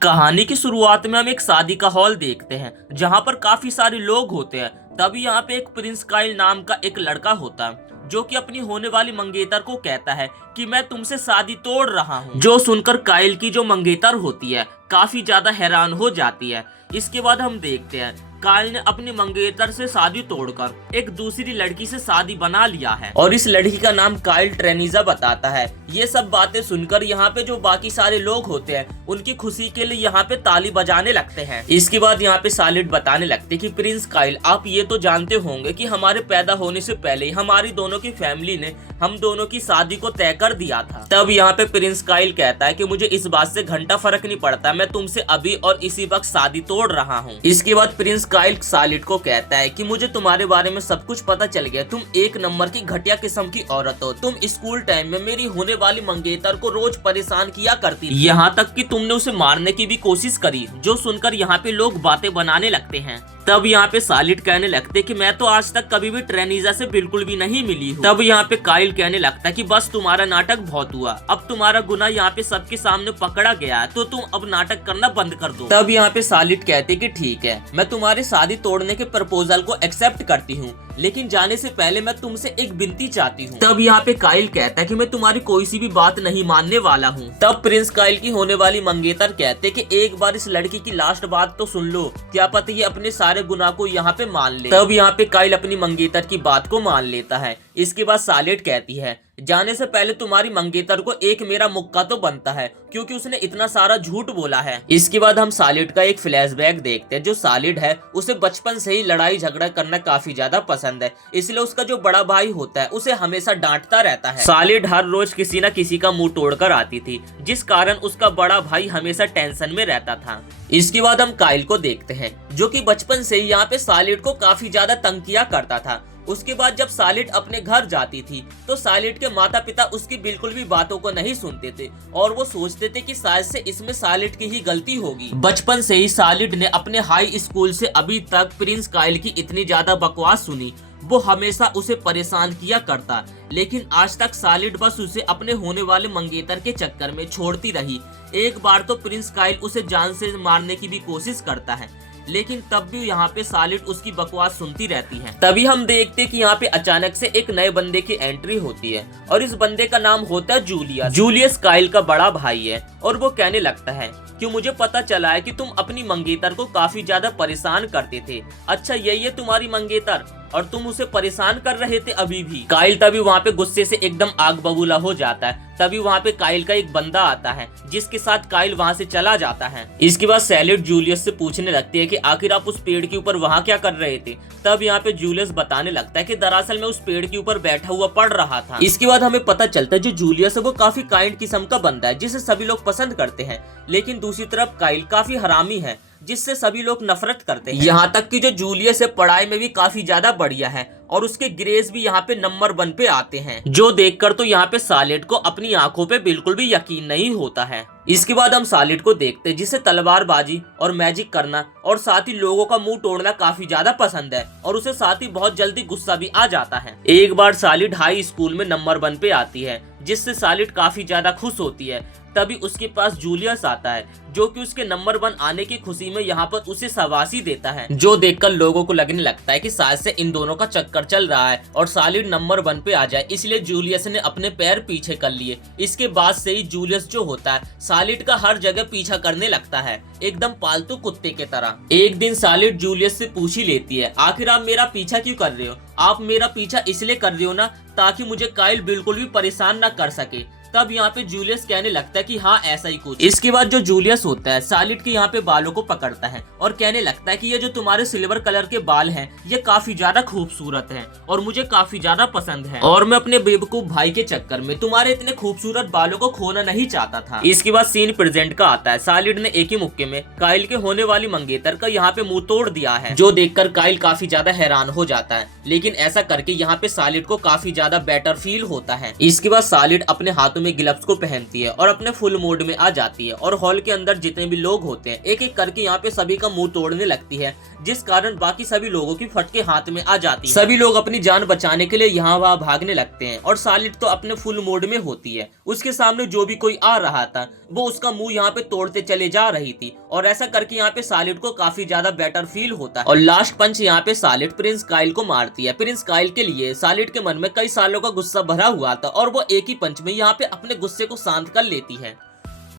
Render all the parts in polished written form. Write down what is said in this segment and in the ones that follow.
कहानी की शुरुआत में हम एक शादी का हॉल देखते हैं जहां पर काफी सारे लोग होते हैं। तभी यहाँ पे एक प्रिंस काइल नाम का एक लड़का होता है जो कि अपनी होने वाली मंगेतर को कहता है कि मैं तुमसे शादी तोड़ रहा हूँ। जो सुनकर काइल की जो मंगेतर होती है काफी ज्यादा हैरान हो जाती है। इसके बाद हम देखते हैं काइल ने अपनी मंगेतर से शादी तोड़कर एक दूसरी लड़की से शादी बना लिया है और इस लड़की का नाम काइल ट्रेनिजा बताता है। ये सब बातें सुनकर यहाँ पे जो बाकी सारे लोग होते हैं उनकी खुशी के लिए यहाँ पे ताली बजाने लगते हैं। इसके बाद यहाँ पे सालिड बताने लगते कि प्रिंस काइल, आप ये तो जानते होंगे कि हमारे पैदा होने से पहले ही हमारी दोनों की फैमिली ने हम दोनों की शादी को तय कर दिया था। तब यहाँ पे प्रिंस काइल कहता है कि मुझे इस बात से घंटा फर्क नहीं पड़ता, मैं तुमसे अभी और इसी वक्त शादी तोड़ रहा हूँ। इसके बाद प्रिंस काइल सालिड को कहता है कि मुझे तुम्हारे बारे में सब कुछ पता चल गया, तुम एक नंबर की घटिया किस्म की औरत हो। तुम स्कूल टाइम में मेरी होने वाली मंगेतर को रोज परेशान किया करती थी, यहाँ तक कि तुमने उसे मारने की भी कोशिश करी। जो सुनकर यहाँ पे लोग बातें बनाने लगते हैं। तब यहाँ पे सालिड कहने लगते कि मैं तो आज तक कभी भी ट्रेनिजा से बिल्कुल भी नहीं मिली हूँ। तब यहाँ पे काइल कहने लगता कि बस तुम्हारा नाटक बहुत हुआ, अब तुम्हारा गुनाह यहाँ पे सबके सामने पकड़ा गया है, तो तुम अब नाटक करना बंद कर दो। तब यहाँ पे सालिड कहते कि ठीक है, मैं तुम्हारी शादी तोड़ने के प्रपोजल को एक्सेप्ट करती हूँ, लेकिन जाने से पहले मैं तुमसे एक विनती चाहती हूँ। तब यहाँ पे काइल कहता है कि मैं तुम्हारी कोई सी भी बात नहीं मानने वाला हूँ। तब प्रिंस काइल की होने वाली मंगेतर कहते कि एक बार इस लड़की की लास्ट बात तो सुन लो, क्या पता ये अपने सारे गुनाह को यहाँ पे मान ले। तब यहाँ पे काइल अपनी मंगेतर की बात को मान लेता है। इसके बाद सालिड कहती है जाने से पहले तुम्हारी मंगेतर को एक मेरा मुक्का तो बनता है, क्योंकि उसने इतना सारा झूठ बोला है। इसके बाद हम सालिड का एक फ्लैशबैक देखते हैं। जो सालिड है उसे बचपन से ही लड़ाई झगड़ा करना काफी ज्यादा पसंद है, इसलिए उसका जो बड़ा भाई होता है उसे हमेशा डांटता रहता है। सालिड हर रोज किसी न किसी का मुंह तोड़कर आती थी, जिस कारण उसका बड़ा भाई हमेशा टेंशन में रहता था। इसके बाद हम काइल को देखते हैं जो कि बचपन से ही यहाँ पे सालिड को काफी ज्यादा तंग किया करता था। उसके बाद जब सालिड अपने घर जाती थी तो सालिड के माता पिता उसकी बिल्कुल भी बातों को नहीं सुनते थे और वो सोचते थे कि शायद से इसमें सालिड की ही गलती होगी। बचपन से ही सालिड ने अपने हाई स्कूल से अभी तक प्रिंस काइल की इतनी ज्यादा बकवास सुनी, वो हमेशा उसे परेशान किया करता, लेकिन आज तक सालिड बस उसे अपने होने वाले मंगेतर के चक्कर में छोड़ती रही। एक बार तो प्रिंस काइल उसे जान से मारने की भी कोशिश करता है, लेकिन तब भी यहाँ पे सालिड उसकी बकवास सुनती रहती है। तभी हम देखते कि यहाँ पे अचानक से एक नए बंदे की एंट्री होती है और इस बंदे का नाम होता है जूलियस। जूलियस काइल का बड़ा भाई है और वो कहने लगता है कि मुझे पता चला है कि तुम अपनी मंगेतर को काफी ज्यादा परेशान करते थे। अच्छा, यही है तुम्हारी मंगेतर और तुम उसे परेशान कर रहे थे अभी भी। काइल तभी वहाँ पे गुस्से से एकदम आग बबूला हो जाता है। तभी वहाँ पे काइल का एक बंदा आता है जिसके साथ काइल वहाँ से चला जाता है। इसके बाद सैलिड जूलियस से पूछने लगती है कि आखिर आप उस पेड़ के ऊपर वहाँ क्या कर रहे थे। तब यहाँ पे जूलियस बताने लगता है कि दरअसल मैं उस पेड़ के ऊपर बैठा हुआ पढ़ रहा था। इसके बाद हमें पता चलता है जो जूलियस है वो काफी काइंड किस्म का बंदा है जिसे सभी लोग पसंद करते हैं, लेकिन दूसरी तरफ काइल काफी हरामी है जिससे सभी लोग नफरत करते हैं। यहाँ तक कि जो जूलियस है पढ़ाई में भी काफी ज्यादा बढ़िया है और उसके ग्रेड्स भी यहाँ पे नंबर 1 पे आते हैं, जो देखकर तो यहाँ पे सालिड को अपनी आंखों पे बिल्कुल भी यकीन नहीं होता है। इसके बाद हम सालिड को देखते हैं जिसे तलवारबाजी और मैजिक करना और साथ ही लोगों का मुंह तोड़ना काफी ज्यादा पसंद है और उसे साथ ही बहुत जल्दी गुस्सा भी आ जाता है। एक बार सालिड हाई स्कूल में नंबर 1 पे आती है जिससे सालिड काफी ज्यादा खुश होती है। तभी उसके पास जूलियस आता है जो कि उसके नंबर 1 आने की खुशी में यहाँ पर उसे शाबाशी देता है, जो देखकर लोगों को लगने लगता है कि शायद से इन दोनों का चक्कर चल रहा है और सालिड नंबर 1 पे आ जाए, इसलिए जूलियस ने अपने पैर पीछे कर लिए। इसके बाद से ही जूलियस जो होता है सालिड का हर जगह पीछा करने लगता है, एकदम पालतू कुत्ते के तरह। एक दिन सालिड जूलियस से पूछ ही लेती है आखिर आप मेरा पीछा क्यों कर रहे हो। आप मेरा पीछा इसलिए कर रहे हो ना ताकि मुझे काइल बिल्कुल भी परेशान ना कर सके। तब यहाँ पे जूलियस कहने लगता है कि हाँ ऐसा ही कुछ। इसके बाद जो जूलियस होता है सालिड के यहाँ पे बालों को पकड़ता है और कहने लगता है कि ये जो तुम्हारे सिल्वर कलर के बाल हैं ये काफी ज्यादा खूबसूरत हैं और मुझे काफी ज्यादा पसंद है और मैं अपने बेवकूफ भाई के चक्कर में तुम्हारे इतने खूबसूरत बालों को खोना नहीं चाहता था। इसके बाद सीन प्रेजेंट का आता है। सालिड ने एक ही मुक्के में काइल के होने वाली मंगेतर का यहाँ पे मुंह तोड़ दिया है, जो देखकर काइल काफी ज्यादा हैरान हो जाता है, लेकिन ऐसा करके यहाँ पे सालिड को काफी ज्यादा बेटर फील होता है। इसके बाद सालिड अपने हाथों में ग्लव्स को पहनती है और अपने फुल मोड में आ जाती है और हॉल के अंदर जितने भी लोग होते हैं एक एक करके यहाँ पे सभी का मुंह तोड़ने लगती है, जिस कारण बाकी सभी लोगों की फटके हाथ में आ जाती है। सभी लोग अपनी जान बचाने के लिए यहाँ वहाँ भागने लगते हैं और सालिड तो अपने फुल मोड में होती है। उसके सामने जो भी कोई आ रहा था वो उसका मुंह यहाँ पे तोड़ते चले जा रही थी और ऐसा करके यहाँ पे सालिड को काफी ज्यादा बेटर फील होता है और लास्ट पंच यहाँ पे सालिड प्रिंस काइल को मारती है। प्रिंस काइल के लिए सालिड के मन में कई सालों का गुस्सा भरा हुआ था और वो एक ही पंच में यहाँ पे अपने गुस्से को शांत कर लेती है।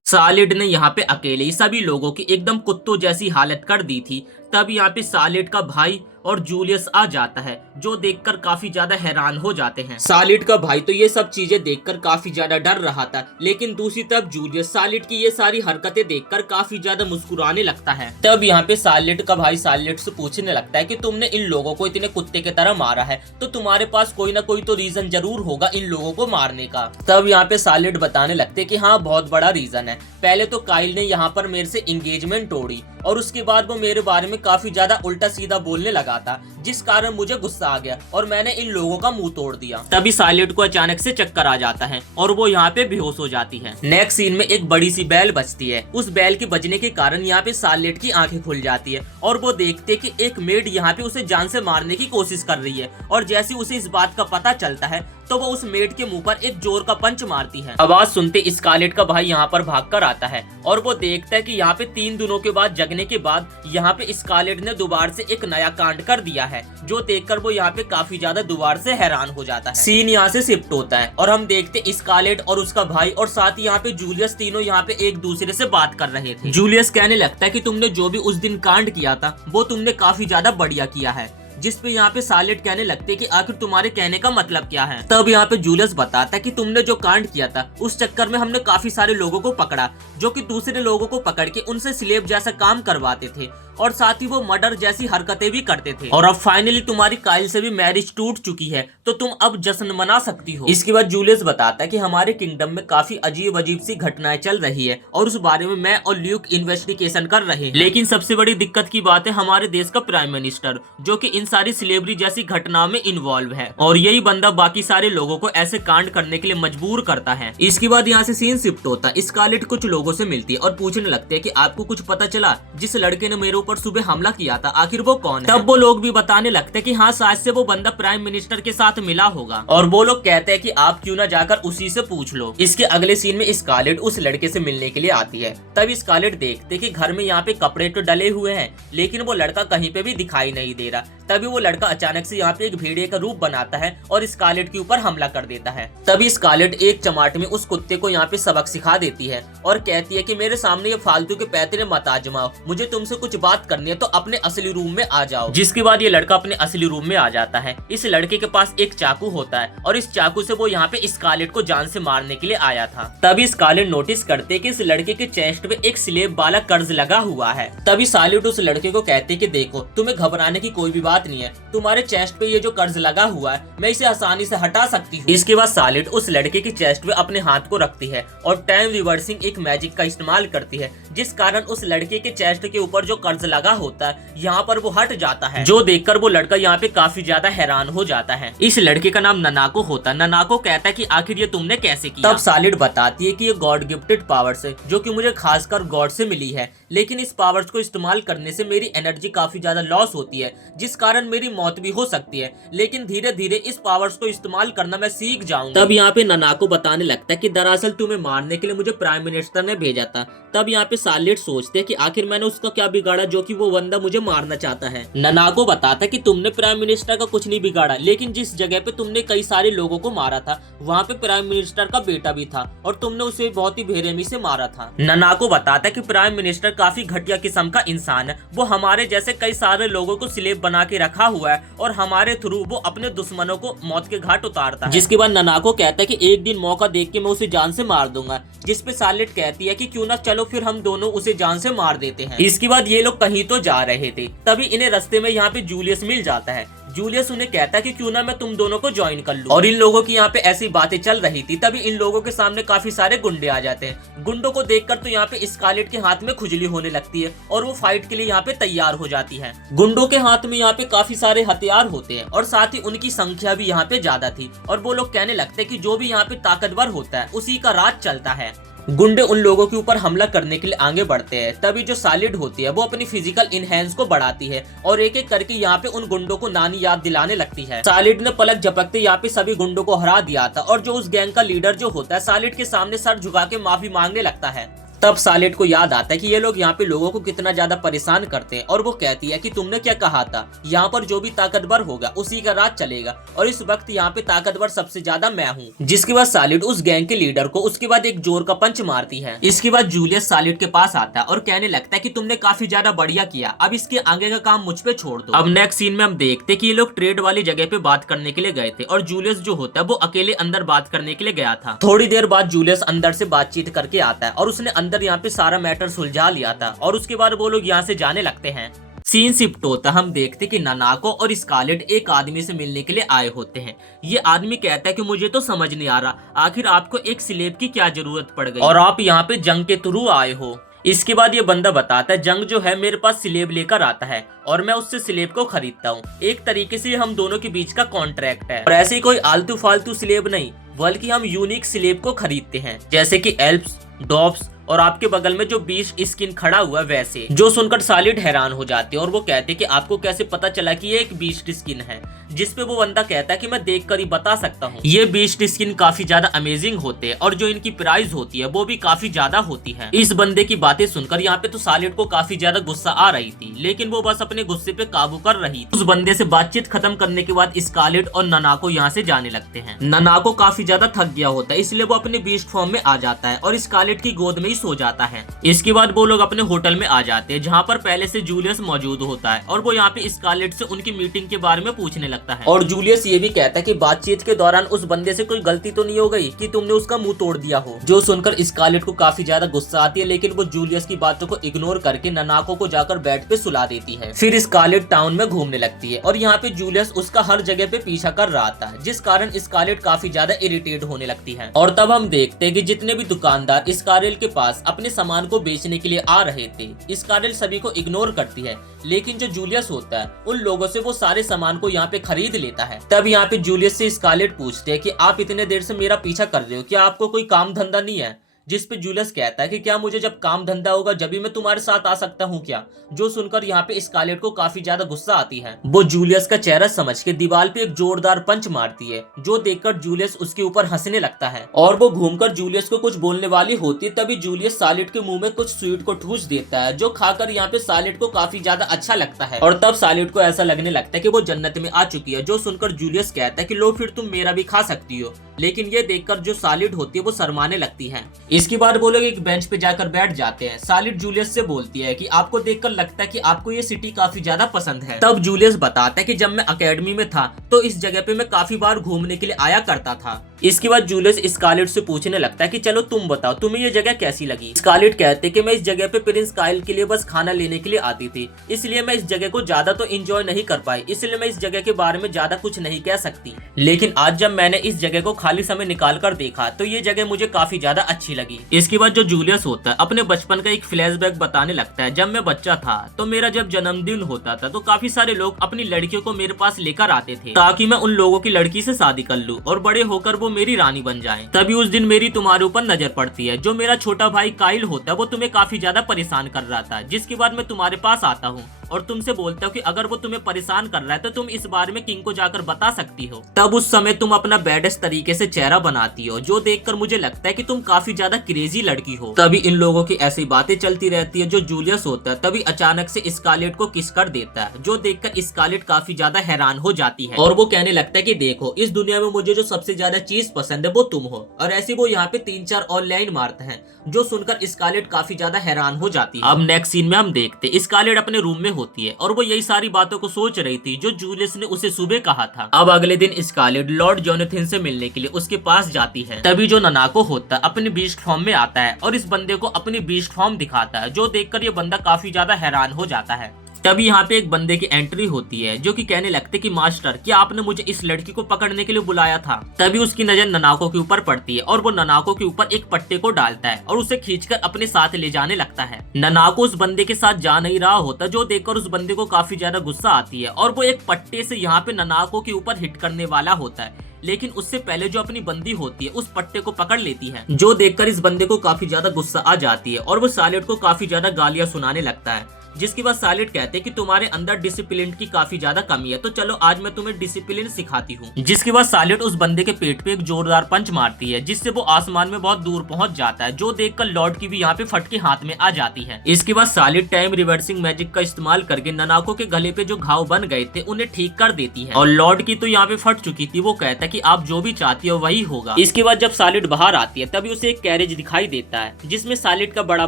सालिड ने यहाँ पे अकेले ही सभी लोगों की एकदम कुत्तों जैसी हालत कर दी थी। तब यहाँ पे सालिड का भाई और जूलियस आ जाता है जो देखकर काफी ज्यादा हैरान हो जाते हैं। सालिड का भाई तो ये सब चीजें देखकर काफी ज्यादा डर रहा था, लेकिन दूसरी तरफ जूलियस सालिड की ये सारी हरकतें देखकर काफी ज्यादा मुस्कुराने लगता है। तब यहाँ पे सालिड का भाई सालिड से पूछने लगता है कि तुमने इन लोगों को इतने कुत्ते की तरह मारा है तो तुम्हारे पास कोई ना कोई तो रीजन जरूर होगा इन लोगों को मारने का। तब यहाँ पे सालिड बताने लगते कि हाँ बहुत बड़ा रीजन है। पहले तो काइल ने यहाँ पर मेरे से एंगेजमेंट तोड़ी और उसके बाद वो मेरे बारे में काफी ज्यादा उल्टा सीधा बोलने लगा था, जिस कारण मुझे गुस्सा आ गया और मैंने इन लोगों का मुंह तोड़ दिया। तभी सालिड को अचानक से चक्कर आ जाता है और वो यहाँ पे बेहोश हो जाती है। नेक्स्ट सीन में एक बड़ी सी बैल बजती है। उस बैल के बजने के कारण यहाँ पे सालिड की आंखें खुल जाती है और वो देखते कि एक मेड यहाँ पे उसे जान से मारने की कोशिश कर रही है और जैसे उसे इस बात का पता चलता है तो वो उस मेड के मुंह पर एक जोर का पंच मारती है। आवाज सुनते स्कारलेट का भाई यहाँ पर भागकर आता है और वो देखता है कि यहाँ पे 3 दिनों के बाद जगने के बाद यहाँ पे स्कारलेट ने दोबारा से एक नया कांड कर दिया है, जो देखकर वो यहाँ पे काफी ज्यादा दोबारा से हैरान हो जाता है। सीन यहाँ से शिफ्ट होता है और हम देखते स्कारलेट और उसका भाई और साथ ही यहाँ पे जूलियस तीनों यहाँ पे एक दूसरे से बात कर रहे थे। जूलियस कहने लगता है कि तुमने जो भी उस दिन कांड किया था वो तुमने काफी ज्यादा बढ़िया किया है, जिस पे यहाँ पे सालिड कहने लगते कि आखिर तुम्हारे कहने का मतलब क्या है। तब यहाँ पे जूलियस बताता कि तुमने जो कांड किया था उस चक्कर में हमने काफी सारे लोगों को पकड़ा जो कि दूसरे लोगों को पकड़ के उनसे स्लेव जैसा काम करवाते थे और साथ ही वो मर्डर जैसी हरकतें भी करते थे और अब फाइनली तुम्हारी काइल से भी मैरिज टूट चुकी है तो तुम अब जश्न मना सकती हो। इसके बाद जूलियस बताता है कि हमारे किंगडम में काफी अजीब अजीब सी घटनाएं चल रही है और उस बारे में मैं और ल्यूक इन्वेस्टिगेशन कर रहे हैं, लेकिन सबसे बड़ी दिक्कत की बात है हमारे देश का प्राइम मिनिस्टर जो कि इन सारी स्लेवरी जैसी घटनाओं में इन्वॉल्व है और यही बंदा बाकी सारे लोगों को ऐसे कांड करने के लिए मजबूर करता है। इसके बाद यहाँ से सीन शिफ्ट होता है। स्कारलेट कुछ लोगों से मिलती है और पूछने लगते हैं कि आपको कुछ पता चला जिस लड़के ने मेरे ऊपर सुबह हमला किया था आखिर वो कौन है। तब वो लोग भी बताने लगते हैं कि हाँ शायद से वो बंदा प्राइम मिनिस्टर के साथ मिला होगा और वो लोग कहते हैं कि आप क्यों ना जाकर उसी से पूछ लो। इसके अगले सीन में स्कारलेट उस लड़के से मिलने के लिए आती है। तब स्कारलेट देखते कि घर में यहाँ पे कपड़े तो डले हुए हैं लेकिन वो लड़का कहीं पे भी दिखाई नहीं दे रहा। तभी वो लड़का अचानक से यहाँ पे एक भेड़िए का रूप बनाता है और स्कारलेट के ऊपर हमला कर देता है। तभी स्कारलेट एक चमाट में उस कुत्ते को यहाँ पे सबक सिखा देती है और कहती है कि मेरे सामने ये फालतू के पैतरे मत आजमाओ, मुझे तुमसे कुछ बात करनी है तो अपने असली रूम में आ जाओ। जिसके बाद ये लड़का अपने असली रूम में आ जाता है। इस लड़के के पास एक चाकू होता है और इस चाकू से वो यहाँ पे स्कारलेट को जान से मारने के लिए आया था। तभी स्कारलेट नोटिस करते कि इस लड़के के चेस्ट पे एक स्लेब वाला कर्ज लगा हुआ है। तभी सालिड उस लड़के को कहते कि देखो तुम्हें घबराने की कोई भी बात नहीं है, तुम्हारे चेस्ट पे ये जो कर्ज लगा हुआ है मैं इसे आसानी से हटा सकती हूँ। इसके बाद सालिड उस लड़के के चेस्ट पे अपने हाथ को रखती है और टाइम रिवर्सिंग एक मैजिक का इस्तेमाल करती है, जिस कारण उस लड़के के चेस्ट के ऊपर जो कर्ज लगा होता है यहाँ पर वो हट जाता है, जो देखकर वो लड़का यहाँ पे काफी ज्यादा हैरान हो जाता है। इस लड़के का नाम ननाको होता है। ननाको कहता है कि आखिर ये तुमने कैसे किया। तब सालिड बताती है कि ये गॉड गिफ्टेड पावर्स है जो कि मुझे खासकर गॉड से मिली है, लेकिन इस पावर्स को इस्तेमाल करने से मेरी एनर्जी काफी ज्यादा लॉस होती है जिस कारण मेरी मौत भी हो सकती है, लेकिन धीरे धीरे इस पावर्स को इस्तेमाल करना मैं सीख जाऊंगा। तब यहाँ पे ननाको बताने लगता है कि दरअसल तुम्हें मारने के लिए मुझे प्राइम मिनिस्टर ने भेजा था। तब यहाँ पे सालिड सोचते हैं कि आखिर मैंने उसका क्या बिगाड़ा जो कि वो बंदा मुझे मारना चाहता है। ननाको बताता है कि तुमने प्राइम मिनिस्टर का कुछ नहीं बिगाड़ा, लेकिन जिस जगह पे तुमने कई सारे लोगों को मारा था वहाँ पे प्राइम मिनिस्टर का बेटा भी था और तुमने उसे बहुत ही बेरहमी से मारा था। ननाको बताता है कि प्राइम मिनिस्टर काफी घटिया किस्म का इंसान है, वो हमारे जैसे कई सारे लोगों को स्लेव बना के रखा हुआ है और हमारे थ्रू वो अपने दुश्मनों को मौत के घाट उतारता है। जिसके बाद ननाको कहता है कि एक दिन मौका देख के मैं उसे जान से मार दूंगा, जिस पे सालिड कहती है कि क्यों ना चलो फिर हम दोनों उसे जान से मार देते हैं। इसके बाद ये लोग कहीं तो जा रहे थे, तभी इन्हें रास्ते में यहाँ पे जूलियस मिल जाता है। जूलियस उन्हें कहता है कि क्यों ना मैं तुम दोनों को ज्वाइन कर लूं। और इन लोगों की यहाँ पे ऐसी बातें चल रही थी, तभी इन लोगों के सामने काफी सारे गुंडे आ जाते हैं। गुंडों को देखकर तो यहाँ पे स्कारलेट के हाथ में खुजली होने लगती है और वो फाइट के लिए यहाँ पे तैयार हो जाती है। गुंडों के हाथ में यहाँ पे काफी सारे हथियार होते हैं और साथ ही उनकी संख्या भी यहाँ पे ज्यादा थी और वो लोग कहने लगते हैं कि जो भी यहाँ पे ताकतवर होता है उसी का राज चलता है। गुंडे उन लोगों के ऊपर हमला करने के लिए आगे बढ़ते हैं। तभी जो सालिड होती है वो अपनी फिजिकल इनहेंस को बढ़ाती है और एक एक करके यहाँ पे उन गुंडों को नानी याद दिलाने लगती है। सालिड ने पलक झपकते यहाँ पे सभी गुंडों को हरा दिया था और जो उस गैंग का लीडर जो होता है सालिड के सामने सर झुका के माफी मांगने लगता है। तब सालेट को याद आता है कि ये लोग यहाँ पे लोगों को कितना ज्यादा परेशान करते हैं और वो कहती है कि तुमने क्या कहा था, यहाँ पर जो भी ताकतवर होगा उसी का राज चलेगा और इस वक्त यहाँ पे ताकतवर सबसे ज्यादा मैं हूँ। जिसके बाद सालेट उस गैंग के लीडर को उसके बाद एक जोर का पंच मारती है। इसके बाद जूलियस सालेट के पास आता है और कहने लगता है कि तुमने काफी ज्यादा बढ़िया किया, अब इसके आगे का काम मुझ पे छोड़ दो। अब नेक्स्ट सीन में हम देखते कि ये लोग ट्रेड वाली जगह पे बात करने के लिए गए थे और जूलियस जो होता है वो अकेले अंदर बात करने के लिए गया था। थोड़ी देर बाद जूलियस अंदर से बातचीत करके आता है और उसने अंदर यहाँ पे सारा मैटर सुलझा लिया था और उसके बाद वो लोग यहाँ से जाने लगते हैं। सीन शिफ्ट होता हम देखते कि नानाको और स्कारलेट एक आदमी से मिलने के लिए आए होते हैं। ये आदमी कहता है कि मुझे तो समझ नहीं आ रहा आखिर आपको एक स्लेव की क्या जरूरत पड़ गई और आप यहाँ पे जंग के थ्रू आए हो। इसके बाद ये बंदा बताता है जंग जो है मेरे पास स्लेब लेकर आता है और मैं उससे स्लेब को खरीदता हूँ। एक तरीके से हम दोनों के बीच का कॉन्ट्रैक्ट है और ऐसे कोई आलतू फालतू स्लेब नहीं बल्कि हम यूनिक स्लेब को खरीदते हैं जैसे कि एल्प्स, डॉप्स और आपके बगल में जो बीस्ट स्किन खड़ा हुआ वैसे। जो सुनकर सालिड हैरान हो जाते हैं और वो कहते हैं कि आपको कैसे पता चला कि ये एक बीस्ट स्किन है। जिस पे वो बंदा कहता है कि मैं देख कर ही बता सकता हूँ। ये बीस्ट स्किन काफी ज्यादा अमेजिंग होते हैं और जो इनकी प्राइस होती है वो भी काफी ज्यादा होती है। इस बंदे की बातें सुनकर यहाँ पे तो सालिड को काफी ज्यादा गुस्सा आ रही थी लेकिन वो बस अपने गुस्से पे काबू कर रही थी। उस बंदे से बातचीत खत्म करने के बाद स्कारलेट और नानाको यहाँ से जाने लगते हैं। नानाको काफी ज्यादा थक गया होता है इसलिए वो अपने बीस्ट फॉर्म में आ जाता है और स्कारलेट की गोद में ही सो जाता है। इसके बाद वो लोग अपने होटल में आ जाते हैं जहाँ पर पहले से जूलियस मौजूद होता है और वो यहाँ पे स्कारलेट से उनकी मीटिंग के बारे में पूछने लगता है। और जूलियस ये भी कहता है कि बातचीत के दौरान उस बंदे से कोई गलती तो नहीं हो गई कि तुमने उसका मुंह तोड़ दिया हो। जो सुनकर स्कारलेट को काफी ज्यादा गुस्सा आती है लेकिन वो जूलियस की बातों को इग्नोर करके नानाको को जाकर बेड पे सुला देती है। फिर स्कारलेट टाउन में घूमने लगती है और यहाँ पे जूलियस उसका हर जगह पे पीछा कर रहा था जिस कारण स्कारलेट काफी ज्यादा इरिटेट होने लगती है। और तब हम देखते हैं कि जितने भी दुकानदार स्कारलेट के पास अपने सामान को बेचने के लिए आ रहे थे स्कारलेट सभी को इग्नोर करती है लेकिन जो जूलियस होता है उन लोगों से वो सारे सामान को यहाँ पे खरीद लेता है। तब यहाँ पे जूलियस से स्कारलेट पूछते हैं कि आप इतने देर से मेरा पीछा कर रहे हो, क्या आपको कोई काम धंधा नहीं है? जिस पे जूलियस कहता है कि क्या मुझे जब काम धंधा होगा जब भी मैं तुम्हारे साथ आ सकता हूँ क्या? जो सुनकर यहाँ पे स्कारलेट को काफी ज्यादा गुस्सा आती है। वो जूलियस का चेहरा समझ के दीवार पे एक जोरदार पंच मारती है जो देखकर जूलियस उसके ऊपर हंसने लगता है और वो घूमकर जूलियस को कुछ बोलने वाली होती है तभी जूलियस सालेट के मुंह में कुछ स्वीट को ठूस देता है जो खाकर यहाँ पे सालेट को काफी ज्यादा अच्छा लगता है और तब सालेट को ऐसा लगने लगता है कि वो जन्नत में आ चुकी है। जो सुनकर जूलियस कहता है कि लो फिर तुम मेरा भी खा सकती हो लेकिन ये देखकर जो सालेट होती है वो शर्माने लगती है। इसके बाद वो लोग एक बेंच पे जाकर बैठ जाते हैं। सालिड जूलियस से बोलती है कि आपको देखकर लगता है कि आपको ये सिटी काफी ज्यादा पसंद है। तब जूलियस बताता है कि जब मैं एकेडमी में था तो इस जगह पे मैं काफी बार घूमने के लिए आया करता था। इसके बाद जूलियस स्कारलेट से पूछने लगता है कि चलो तुम बताओ तुम्हें ये जगह कैसी लगी। स्कारलेट कहते कि मैं इस जगह पे प्रिंस काइल के लिए बस खाना लेने के लिए आती थी इसलिए मैं इस जगह को ज्यादा तो एंजॉय नहीं कर पाई इसलिए मैं इस जगह के बारे में ज्यादा कुछ नहीं कह सकती। लेकिन आज जब मैंने इस जगह को खाली समय निकाल कर देखा तो ये जगह मुझे काफी ज्यादा अच्छी लगी। इसके बाद जो जूलियस होता है अपने बचपन का एक फ्लैशबैक बताने लगता है। जब मैं बच्चा था तो मेरा जब जन्मदिन होता था तो काफी सारे लोग अपनी लड़कियों को मेरे पास लेकर आते थे ताकि मैं उन लोगों की लड़की से शादी कर लूं और बड़े होकर वो मेरी रानी बन जाएं। तभी उस दिन मेरी तुम्हारे ऊपर नजर पड़ती है। जो मेरा छोटा भाई काइल होता है वो तुम्हें काफी ज्यादा परेशान कर रहा था जिसके बाद मैं तुम्हारे पास आता हूँ और तुमसे बोलता हूँ कि अगर वो तुम्हें परेशान कर रहा है तो तुम इस बारे में किंग को जाकर बता सकती हो। तब उस समय तुम अपना बैडेस्ट तरीके से चेहरा बनाती हो जो देखकर मुझे लगता है कि तुम काफी ज्यादा क्रेजी लड़की हो। तभी इन लोगों की ऐसी बातें चलती रहती है। जो जूलियस होता है तभी अचानक से स्कारलेट को किस कर देता है जो देखकर स्कारलेट काफी ज्यादा हैरान हो जाती है और वो कहने लगता है कि देखो इस दुनिया में मुझे जो सबसे ज्यादा चीज पसंद है वो तुम हो। और ऐसे वो यहाँ पे 3-4 ऑनलाइन मारते हैं जो सुनकर स्कारलेट काफी ज्यादा हैरान हो जाती है। अब नेक्स्ट सीन में हम देखते स्कारलेट अपने रूम में होती है और वो यही सारी बातों को सोच रही थी जो जूलियस ने उसे सुबह कहा था। अब अगले दिन स्कारलेट लॉर्ड जोनाथन से मिलने के लिए उसके पास जाती है। तभी जो नानाको होता है अपने बीस्ट फॉर्म में आता है और इस बंदे को अपनी बीस्ट फॉर्म दिखाता है जो देखकर ये बंदा काफी ज्यादा हैरान हो जाता है। तभी यहाँ पे एक बंदे की एंट्री होती है जो कि कहने लगते कि मास्टर क्या आपने मुझे इस लड़की को पकड़ने के लिए बुलाया था। तभी उसकी नजर नानाको के ऊपर पड़ती है और वो नानाको के ऊपर एक पट्टे को डालता है और उसे खींचकर अपने साथ ले जाने लगता है। नानाको उस बंदे के साथ जा नहीं रहा होता जो देखकर उस बंदे को काफी ज्यादा गुस्सा आती है और वो एक पट्टे से यहाँ पे नानाको के ऊपर हिट करने वाला होता है लेकिन उससे पहले जो अपनी बंदी होती है उस पट्टे को पकड़ लेती है जो देखकर इस बंदे को काफी ज्यादा गुस्सा आ जाती है और वो सालेट को काफी ज्यादा गालियां सुनाने लगता है। जिसके बाद सालिड कहते हैं कि तुम्हारे अंदर डिसिप्लिन की काफी ज्यादा कमी है, तो चलो आज मैं तुम्हें डिसिप्लिन सिखाती हूँ। जिसके बाद सालिड उस बंदे के पेट पे एक जोरदार पंच मारती है, जिससे वो आसमान में बहुत दूर पहुंच जाता है, जो देखकर लॉर्ड की भी यहाँ पे फटके हाथ में आ जाती है। इसके बाद सालिड टाइम रिवर्सिंग मैजिक का इस्तेमाल करके ननाको के गले पे जो घाव बन गए थे उन्हें ठीक कर देती है, और लॉर्ड की तो यहाँ पे फट चुकी थी। वो कहता है कि आप जो भी चाहती हो वही होगा। इसके बाद जब सालिड बाहर आती है तभी उसे एक कैरेज दिखाई देता है, जिसमें सालिड का बड़ा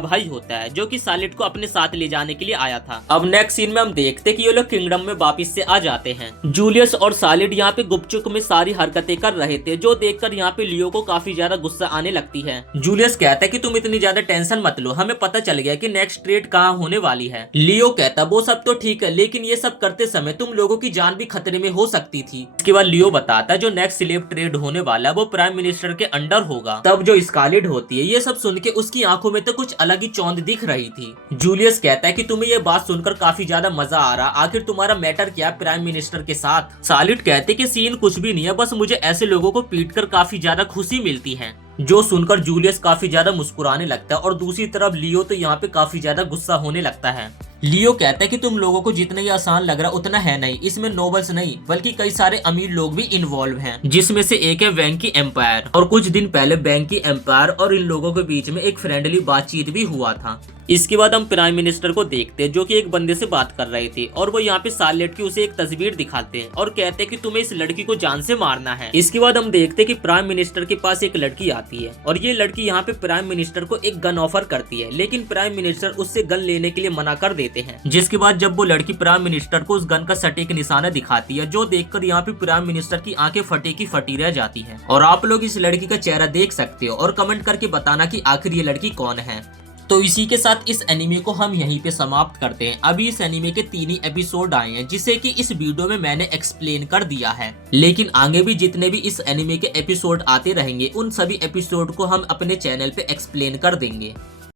भाई होता है, जो कि सालिड को अपने साथ ले जाने के लिए आया था। अब नेक्स्ट सीन में हम देखते हैं कि ये लोग किंगडम में वापस से आ जाते हैं। जूलियस और सालिड यहाँ पे गुपचुप में सारी हरकतें कर रहे थे, जो देखकर यहाँ पे लियो को काफी ज्यादा गुस्सा आने लगती है। जूलियस कहता है कि तुम इतनी ज्यादा टेंशन मत लो, हमें पता चल गया कि नेक्स्ट ट्रेड कहाँ होने वाली है। लियो कहता वो सब तो ठीक है, लेकिन ये सब करते समय तुम लोगों की जान भी खतरे में हो सकती थी। इसके बाद लियो बताता है जो नेक्स्ट स्लेव ट्रेड होने वाला है वो प्राइम मिनिस्टर के अंडर होगा। तब जो स्कारलेट होती है ये सब सुन के उसकी आंखों में तो कुछ अलग ही चौंध दिख रही थी। जूलियस कहता है कि तुम्हें ये बात सुनकर काफी ज्यादा मजा आ रहा, आखिर तुम्हारा मैटर क्या है प्राइम मिनिस्टर के साथ। सालिड कहते कि सीन कुछ भी नहीं है, बस मुझे ऐसे लोगों को पीट कर काफी ज्यादा खुशी मिलती है। जो सुनकर जूलियस काफी ज्यादा मुस्कुराने लगता है, और दूसरी तरफ लियो तो यहाँ पे काफी ज्यादा गुस्सा होने लगता है। लियो कहता है कि तुम लोगों को जितना ही आसान लग रहा उतना है नहीं, इसमें नोबल्स नहीं बल्कि कई सारे अमीर लोग भी इन्वॉल्व हैं, जिसमें से एक है वेंकी एम्पायर। और कुछ दिन पहले वेंकी एम्पायर और इन लोगों के बीच में एक फ्रेंडली बातचीत भी हुआ था। इसके बाद हम प्राइम मिनिस्टर को देखते हैं जो कि एक बंदे से बात कर रहे थे, और वो यहाँ पे सार्लेट की उसे एक तस्वीर दिखाते हैं और कहते हैं कि तुम्हें इस लड़की को जान से मारना है। इसके बाद हम देखते हैं कि प्राइम मिनिस्टर के पास एक लड़की आती है, और ये लड़की यहाँ पे प्राइम मिनिस्टर को एक गन ऑफर करती है, लेकिन प्राइम मिनिस्टर उससे गन लेने के लिए मना कर देते हैं। जिसके बाद जब वो लड़की प्राइम मिनिस्टर को उस गन का सटीक निशाना दिखाती है, जो देखकर यहाँ पे प्राइम मिनिस्टर की आंखें फटे की फटी रह जाती है। और आप लोग इस लड़की का चेहरा देख सकते हो और कमेंट करके बताना कि आखिर ये लड़की कौन है। तो इसी के साथ इस एनीमे को हम यहीं पे समाप्त करते हैं। अभी इस एनीमे के 3 ही एपिसोड आए हैं, जिसे कि इस वीडियो में मैंने एक्सप्लेन कर दिया है, लेकिन आगे भी जितने भी इस एनीमे के एपिसोड आते रहेंगे उन सभी एपिसोड को हम अपने चैनल पे एक्सप्लेन कर देंगे।